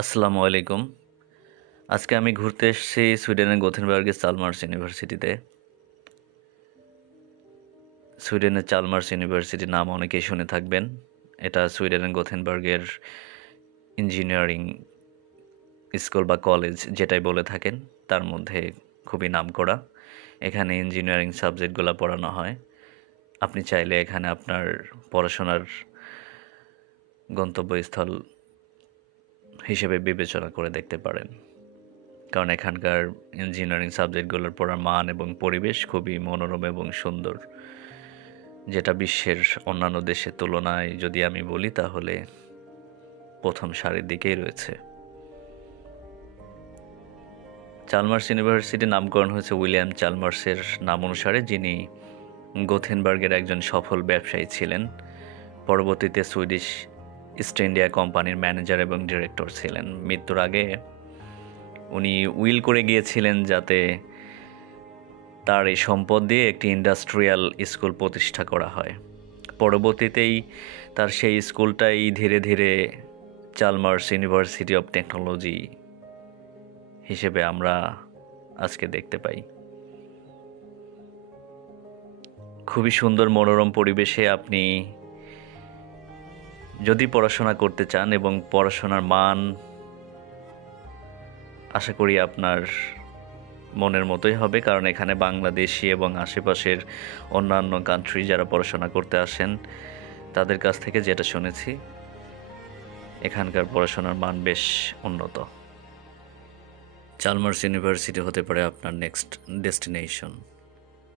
আসসালামু আলাইকুম। আজকে আমি ঘুরতে এসেছি সুইডেনের গোথেনবার্গের চালমার্স ইউনিভার্সিটিতে। সুইডেনের চালমার্স ইউনিভার্সিটির নাম অনেকেই শুনে থাকবেন। এটা সুইডেনের গোথেনবার্গের ইঞ্জিনিয়ারিং স্কুল বা কলেজ যেটাই বলে থাকেন, তার মধ্যে খুবই নামকরা। এখানে ইঞ্জিনিয়ারিং সাবজেক্টগুলো পড়ানো হয়। আপনি চাইলে এখানে আপনার পড়াশোনার গন্তব্যস্থল হিসেবে বিবেচনা করে দেখতে পারেন, কারণ এখানকার ইঞ্জিনিয়ারিং সাবজেক্টগুলোর পড়ার মান এবং পরিবেশ খুবই মনোরম এবং সুন্দর, যেটা বিশ্বের অন্যান্য দেশের তুলনায় যদি আমি বলি তাহলে প্রথম সারির দিকেই রয়েছে। চালমার্স ইউনিভার্সিটির নামকরণ হয়েছে উইলিয়াম চালমার্সের নাম অনুসারে, যিনি গোথেনবার্গের একজন সফল ব্যবসায়ী ছিলেন। পরবর্তীতে সুইডিশ ইস্ট ইন্ডিয়া কোম্পানির ম্যানেজার এবং ডিরেক্টর ছিলেন। মৃত্যুর আগে উনি উইল করে গিয়েছিলেন যাতে তার এই সম্পদ দিয়ে একটি ইন্ডাস্ট্রিয়াল স্কুল প্রতিষ্ঠা করা হয়। পরবর্তীতেই তার সেই স্কুলটাই ধীরে ধীরে চালমার্স ইউনিভার্সিটি অফ টেকনোলজি হিসেবে আমরা আজকে দেখতে পাই। খুবই সুন্দর মনোরম পরিবেশে আপনি যদি পড়াশোনা করতে চান, এবং পড়াশোনার মান আশা করি আপনার মনের মতোই হবে, কারণ এখানে বাংলাদেশি এবং আশেপাশের অন্যান্য কান্ট্রি যারা পড়াশোনা করতে আসেন তাদের কাছ থেকে যেটা শুনেছি, এখানকার পড়াশোনার মান বেশ উন্নত। চালমার্স ইউনিভার্সিটি হতে পারে আপনার নেক্সট ডেস্টিনেশন।